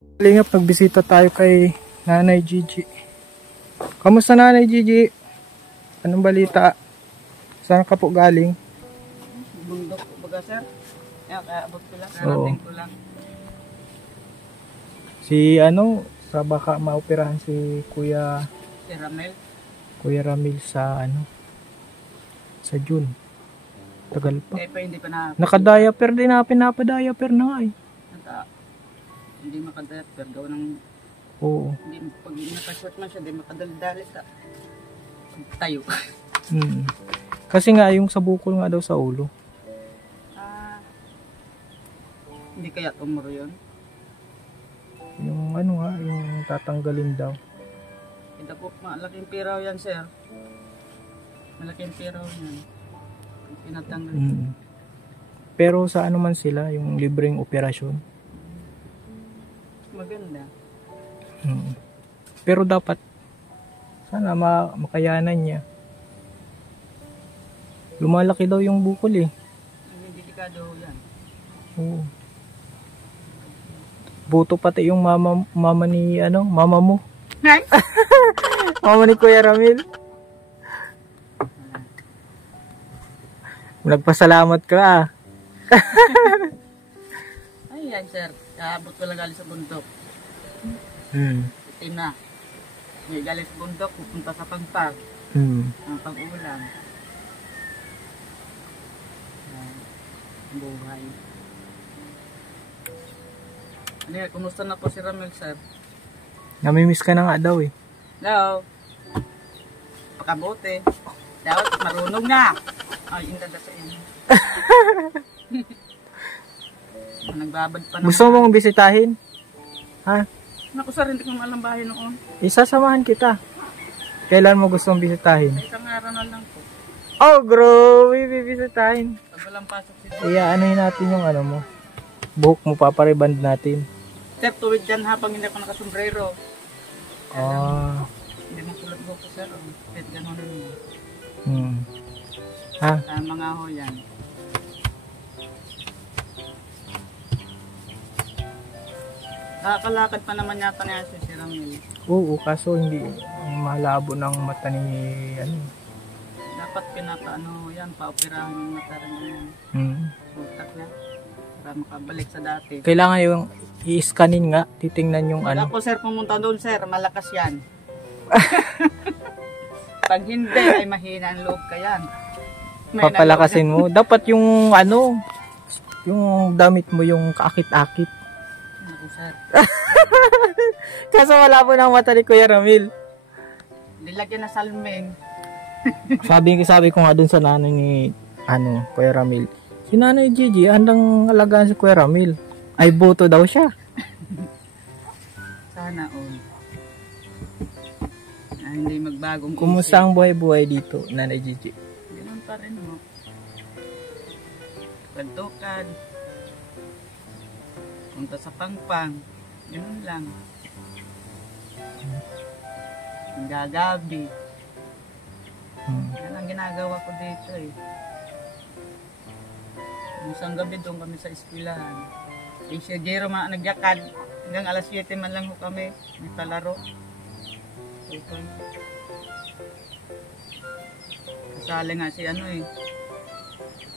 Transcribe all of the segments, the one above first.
Kalingap, nagbisita tayo kay Nanay Gigi. Kamusta Nanay Gigi? Anong balita? Saan ka po galing? Bundok po baga sir. Kaya abot ko lang. Oo. Narating ko lang. Sa baka maoperahan si Kuya Si Ramel. Ramil sa June. Tagal pa. Kaya pa hindi pa na. Nakadiaper din na, pinapadiaper na nga eh. Hindi makadayat. Pero gawa ng Oo. pag nakaswat man siya, hindi makadali sa tayo. Kasi nga yung sa bukol nga daw sa ulo. Hindi kaya tumuro yun. Yung yung tatanggalin daw. Ito po, malaking piraw yan sir. Malaking piraw yan. Pinatanggal. Pero sa ano man sila, yung libreng operasyon. Maganda. Pero dapat sana makayanan niya. Lumalaki daw yung bukol eh. Ang delikado yan. Oo. Buto pati yung mama mo. Nice! Mama ni Kuya Ramil. Nagpasalamat ka ah. Ayan sir, kaabot ko lang galing sa bundok. Itim na. May galing sa bundok, pupunta sa pagpag. Ang pag-ulam. Buhay. Ano yan, kumusta na po si Ramel sir? Namimiss ka na nga daw eh. Hello? Pakabote. Dapat marunong na. Ay, inanda sa inyo. Nagbabad pa naman. Gusto mong bisitahin? Ha? Naku sir, hindi ko maalam bahay noon. Isasamahan kita. Kailan mo gustong bisitahin? Ay, isang araw na lang po. Oh, grabe, bibisitahin. Pag walang pasok si Iaanohin natin yung mo. Buhok mo, papariband natin. Sir, tuwid dyan ha, pag hindi ako nakasombrero. Hindi mo sulat buhok ko sir. Kahit gano'n mo. Ha? Tama nga ho yan. Nakakalakad pa naman yata niya si Ramil. Oo, kaso hindi malabo ng mata ni Dapat pinapaano yan, paoperahan yung mata rin yan. Utak niya. Para makabalik sa dati. Kailangan yung i-scanin nga, titingnan yung Ako sir, pumunta doon sir, malakas yan. Pag hindi ay mahina ang loob ka yan. Papalakasin mo. Dapat yung yung damit mo yung kaakit-akit. Ako sir. Kaso wala po ng mata ni Kuya Ramil. Nilagyan na salming. sabi ko nga dun sa nanay ni Kuya Ramil. Si Nanay Gigi, handang alagaan si Kuya Ramil. Ay boto daw siya. Sana all. Hindi magbagong Kumusta ang buhay-buhay dito, Nanay Gigi? Ganun pa rin mo. Kantukan. Punta sa pangpang. Ganun lang. Gagabi. Yan ang ginagawa ko dito eh. Isang gabi doon kami sa eskwelahan. Eh si Jero nagyakad. Hanggang alas 7 man lang ho kami. May palaro. Ito. Kasali nga si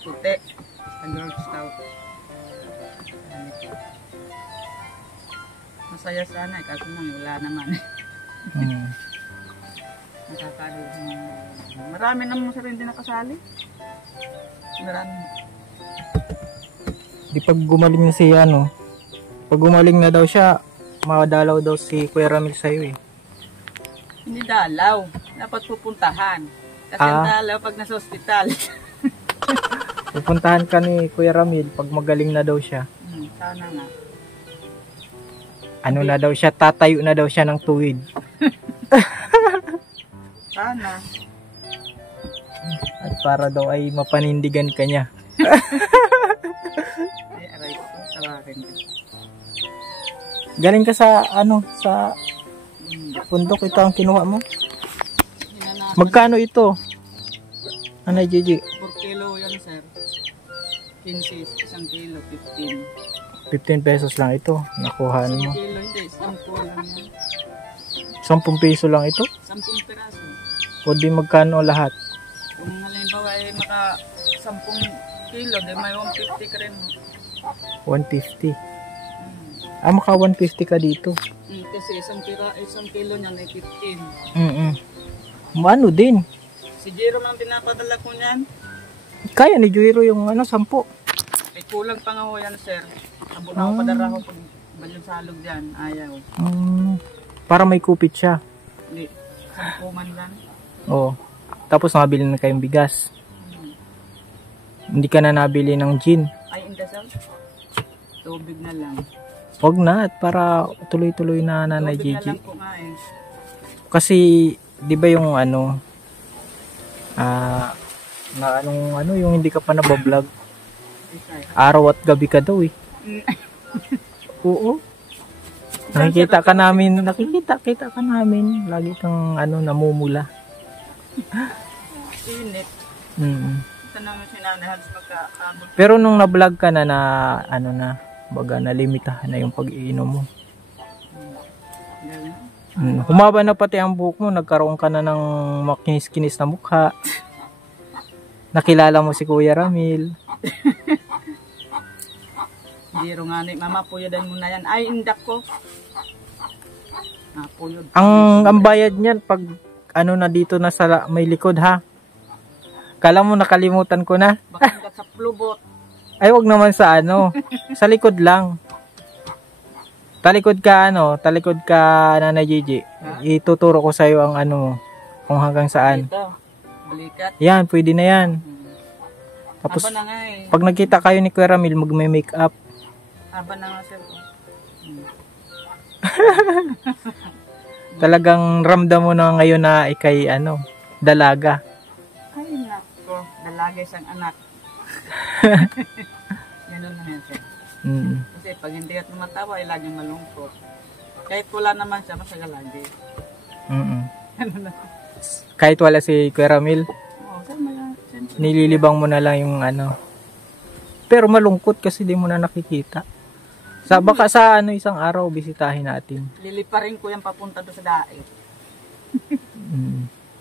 Puti. Sa Girl Scout. Masaya sana eh. Kaso nang wala naman eh. Marami naman sa rin din nakasali. Marami. Di pag gumaling na siya, pag gumaling na daw siya, madalaw daw si Kuya Ramil sa'yo eh. Hindi dalaw. Dapat pupuntahan. Kasi ang dalaw pag nasa ospital. Pupuntahan ka ni Kuya Ramil pag magaling na daw siya. Sana nga. Na daw siya, tatayo na daw siya ng tuwid. Sana. At para daw ay mapanindigan ka niya. Ay, aray ko. Tawarin ko. Galing ka sa bundok, ito ang kinuha mo? Magkano ito? Nanay Gigi? 4 kilo yan sir. 15, 1 kilo, 15. 15 pesos lang ito. Nakuha Isang mo. kilo, hindi. 10 lang yan. 10 piso lang ito. 10 piraso. O di magkano lahat? Kung halimbawa ay maka 10 kilo, di may 150 ka rin. 150. Maka 150 ka dito. Kasi isang kilo niyan ay 15. Ano din? Si Jero man pinapadala ko niyan. Kaya ni Juiro yung 10. Ay kulang pa nga ho yan, sir. Abo na ako padara ko pag balyon salog dyan. Ayaw. Para may kupit siya. Hindi. 10 man lang. Oo. Tapos nabili na kayong bigas. Hindi ka na nabili ng gin. Ay, indasal. Tubig na lang. Wag na at para tuloy-tuloy na Nanay Tubig na Gigi. lang po nga eh. Kasi 'di ba yung yung hindi ka pa nabablog. Araw at gabi ka daw eh. Oo. Nakikita ka namin. Lagi kang namumula. Init. Ito naman sinanahan sa magkaabot. Pero nung na-vlog ka na baga nalimitahan na yung pag-iinom mo. Humaba na pati ang buhok mo, nagkaroon ka na ng makinis-kinis na mukha. Nakilala mo si Kuya Ramil. Jero nga ni, mama puyodan mo na yan. Ay, indak ko. Puyod. Ang bayad niyan pag na dito na sa may likod ha. Kala mo nakalimutan ko na. Baka sa plubot. Ay, wag naman sa sa likod lang. Talikod ka Nanay Gigi. Ituturo ko sa iyo ang kung hanggang saan. Ito, balikat. Yan, pwede na yan. Tapos, Aba na nga eh. pag nagkita kayo ni Kuya Ramil, mag-make up. Aba na nga sir. Talagang ramdam mo na ngayon na ikay dalaga. Ay, nako. Dalaga isang anak. Ganun na yan sir. Kasi pag hindi ka tumatawa, ay laging malungkot. Kahit wala naman siya, masagal lagi. Kahit wala si Kuya Ramil, sir, siyempre. nililibang mo na lang yung Pero malungkot kasi di mo na nakikita. Baka sa isang araw bisitahin natin. Liliparin ko yan papunta doon sa daet.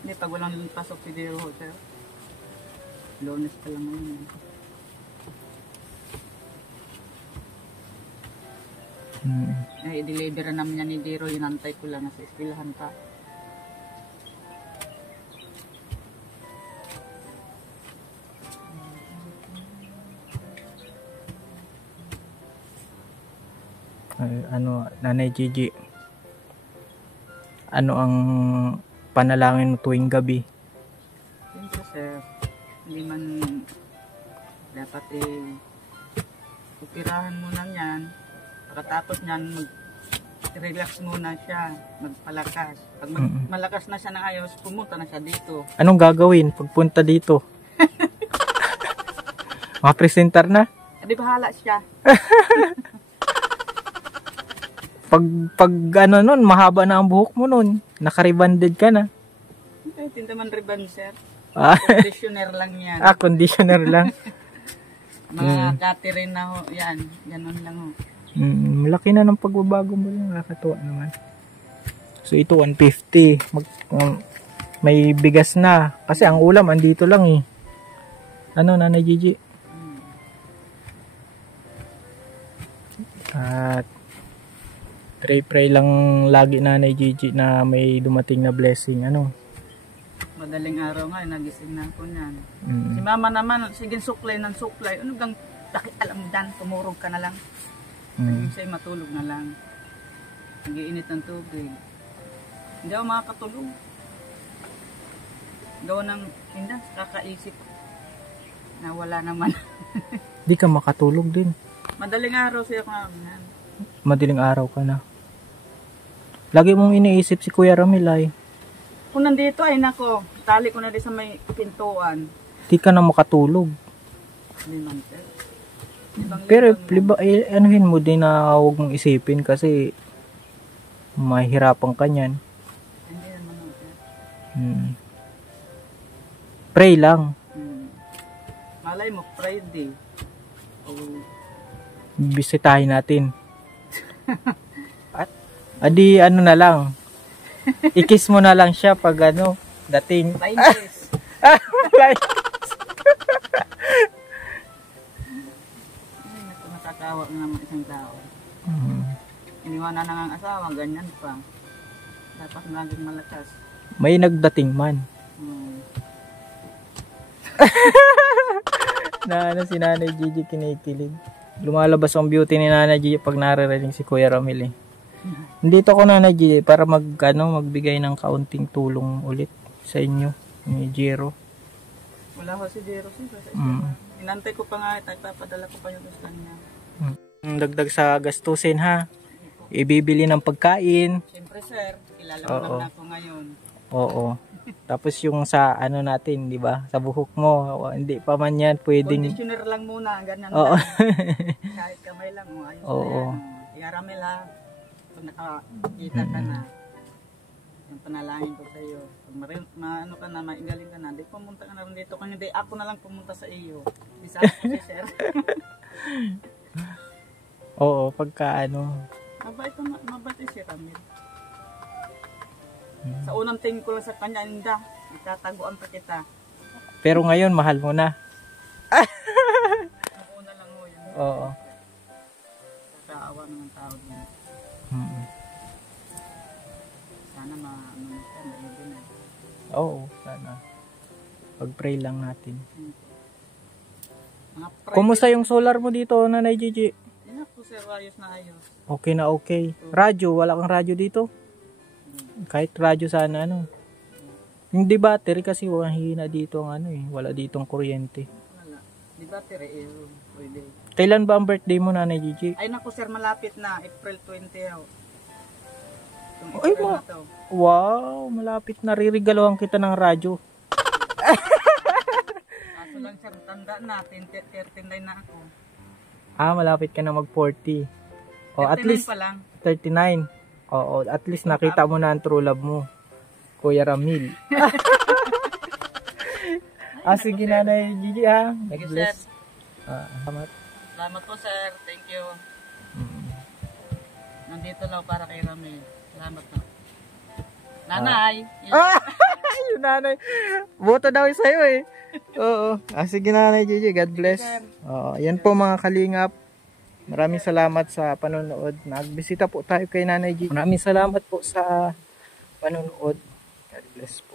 Hindi, pag walang pasok si Dero Hotel. Lunes pa lang ngayon. Ay, i-deliver naman yan ni Dero. Inantay ko lang sa eskwelahan pa. Nanay Gigi, ano ang panalangin mo tuwing gabi? Siyempre sir, hindi man dapat upirahan mo lang yan. Pagkatapos nyan, mag-relax muna siya, magpalakas. Pag malakas na siya ng ayos, pumunta na siya dito. Anong gagawin pagpunta dito? Mapresenter na? Di bahala siya. Pag nun, mahaba na ang buhok mo nun. Naka-rebanded ka na. Okay, tindaman ribbon, sir. Conditioner lang yan. Conditioner lang. Mga Catherine na ho, yan. Ganun lang ho. Malaki na ng pagbabago mo lang. Nakakatuwa naman. So ito 150. May bigas na. Kasi ang ulam andito lang eh. Nanay Gigi? At pray lang lagi Nanay Gigi na may dumating na blessing. Madaling araw nga, nagising na ako niyan. Si mama naman, sige suklay ng suklay. Ano gang, bakit alam mo dyan, tumurog ka na lang. Sa'yo matulog na lang. Nag-iinit ng tubig. Hindi ako makakatulog. Gawa ng, hindi, kakaisip na wala naman. Di ka makatulog din. Madaling araw siya ka. Madaling araw ka na. Lagi mong iniisip si Kuya Ramil ay. Kung nandito ay nako, tali ko na din sa may pintuan. Di ka na makatulog. Pero anuhin mo din na huwag mong isipin kasi mahirapan ka niyan. Hindi naman ako. Pray lang. Malay mo, Friday. O Bisitahin natin. Adi ano na lang. I-kiss mo na lang siya pag ano, dating. Flying kiss. Nakakawa na naman isang tao. Iniwanan na nga ang asawa, ganyan pa. Dapat laging malakas. May nagdating man. Na ano si Nanay Gigi kinikilig. Lumalabas ang beauty ni Nanay Gigi pag naririnig si Kuya Ramil eh. Nandito ko Nanay Gigi para magbigay ng kaunting tulong ulit sa inyo ni Jero. Wala ko si Jero sa inantay ko pa nga, papadala ko pa yung gusto niya. Dagdag sa gastusin ha. Ibibili ng pagkain. Siyempre sir, kilala mo naman ako ngayon. Oo. Tapos yung sa ano natin, di ba? Sa buhok mo, hindi pa man yan pwedeng... Conditioner lang muna, ganyan Oo. lang. Kahit kamay lang mo, ayos na yan. Iaramel ha. Pag nakakita ka na, yung panalangin ko sa iyo. Pag maano ka na, maigaling ka na, di pumunta ka na rin dito. Kung hindi, ako na lang pumunta sa iyo. Di sa ako si sir. Oo, pagka ano... Mabait si Ramil. Sa unang tingin ko lang sa kanya, hindi. Itataguan pa kita. Pero ngayon, mahal mo na. Una lang mo yun. Oo. Kaawa naman tao din. Sana maano na siya, maibin na. Oo, sana. Pag-pray lang natin. Mga Kumusta yung solar mo dito, Nanay Gigi? Yan po sir, ayos na ayos. Okay na okay. Radyo, wala kang radyo dito? Kahit radyo sana ano. Hindi battery kasi walang hina dito ang ano eh. Wala ditong kuryente. Wala. Di battery eh. Pwede. Kailan ba ang birthday mo, Nanay Gigi? Ay naku sir, malapit na. April 20 ho. Ay, wow, malapit na. Ririgaluhan kita ng radyo. Kaso lang sir, tanda na. 39 na ako. Malapit ka na mag-40. O, at least pa lang. 39. Oo, at least nakita mo na ang true love mo. Kuya Ramil. Sige Nanay Gigi ha. God bless. Salamat. Salamat po sir. Thank you. Nandito lang para kay Ramil. Salamat po. Nanay. Yung nanay. Boto daw sa'yo eh. Oo. Sige Nanay Gigi. God bless. Yan po mga kalingap. Maraming salamat sa panonood. Nagbisita po tayo kay Nanay Gigi. Maraming salamat po sa panonood. God bless po.